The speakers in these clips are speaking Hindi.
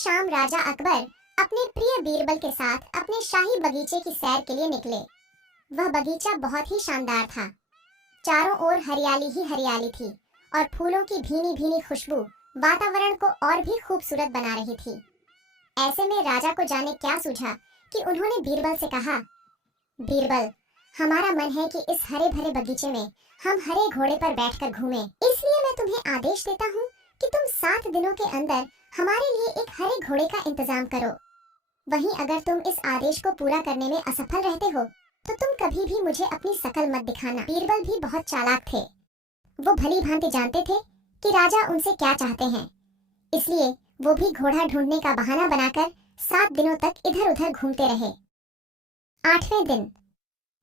शाम राजा अकबर अपने प्रिय बीरबल के साथ अपने शाही बगीचे की सैर के लिए निकले। वह बगीचा बहुत ही शानदार था। चारों ओर हरियाली ही हरियाली थी और फूलों की भीनी भीनी खुशबू वातावरण को और भी खूबसूरत बना रही थी। ऐसे में राजा को जाने क्या सूझा कि उन्होंने बीरबल से कहा, बीरबल, हमारा मन है कि इस हरे भरे बगीचे में हम हरे घोड़े पर बैठकर घूमें। इसलिए मैं तुम्हें आदेश देता हूँ कि तुम 7 दिनों के अंदर हमारे लिए एक हरे घोड़े का इंतजाम करो। वहीं अगर तुम इस आदेश को पूरा करने में असफल रहते हो तो तुम कभी भी मुझे अपनी शकल मत दिखाना। बीरबल भी बहुत चालाक थे। वो भली भांति जानते थे कि राजा उनसे क्या चाहते हैं, इसलिए वो भी घोड़ा ढूंढने का बहाना बनाकर 7 दिनों तक इधर उधर घूमते रहे। 8वें दिन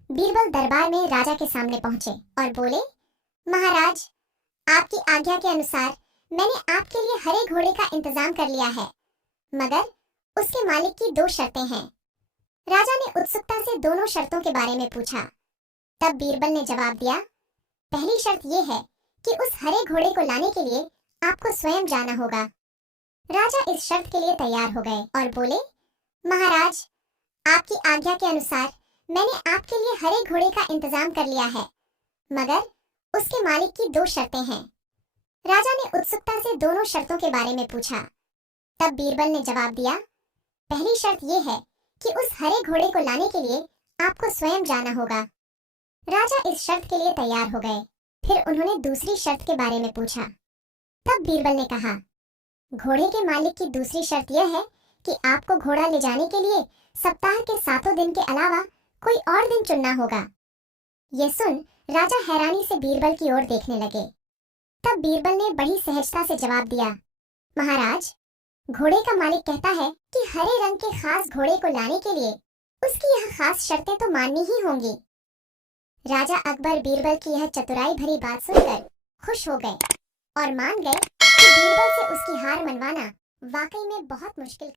बीरबल दरबार में राजा के सामने पहुंचे और बोले, महाराज, आपकी आज्ञा के अनुसार मैंने आपके लिए हरे घोड़े का इंतजाम कर लिया है, मगर उसके मालिक की 2 शर्तें हैं। राजा ने उत्सुकता से दोनों शर्तों के बारे में पूछा। तब बीरबल ने जवाब दिया, पहली शर्त यह है कि उस हरे घोड़े को लाने के लिए आपको स्वयं जाना होगा। राजा इस शर्त के लिए तैयार हो गए और बोले, महाराज, आपकी आज्ञा के अनुसार मैंने आपके लिए हरे घोड़े का इंतजाम कर लिया है, मगर उसके मालिक की 2 शर्तें हैं। राजा ने उत्सुकता से दोनों शर्तों के बारे में पूछा। तब बीरबल ने जवाब दिया, पहली शर्त यह है कि उस हरे घोड़े को लाने के लिए आपको स्वयं जाना होगा। राजा इस शर्त के लिए तैयार हो गए। फिर उन्होंने दूसरी शर्त के बारे में पूछा। तब बीरबल ने कहा, घोड़े के मालिक की दूसरी शर्त यह है कि आपको घोड़ा ले जाने के लिए सप्ताह के 7 दिन के अलावा कोई और दिन चुनना होगा। यह सुन राजा हैरानी से बीरबल की ओर देखने लगे। तब बीरबल ने बड़ी सहजता से जवाब दिया, महाराज, घोड़े का मालिक कहता है कि हरे रंग के खास घोड़े को लाने के लिए उसकी यह खास शर्तें तो माननी ही होंगी। राजा अकबर बीरबल की यह चतुराई भरी बात सुनकर खुश हो गए और मान गए कि बीरबल से उसकी हार मनवाना वाकई में बहुत मुश्किल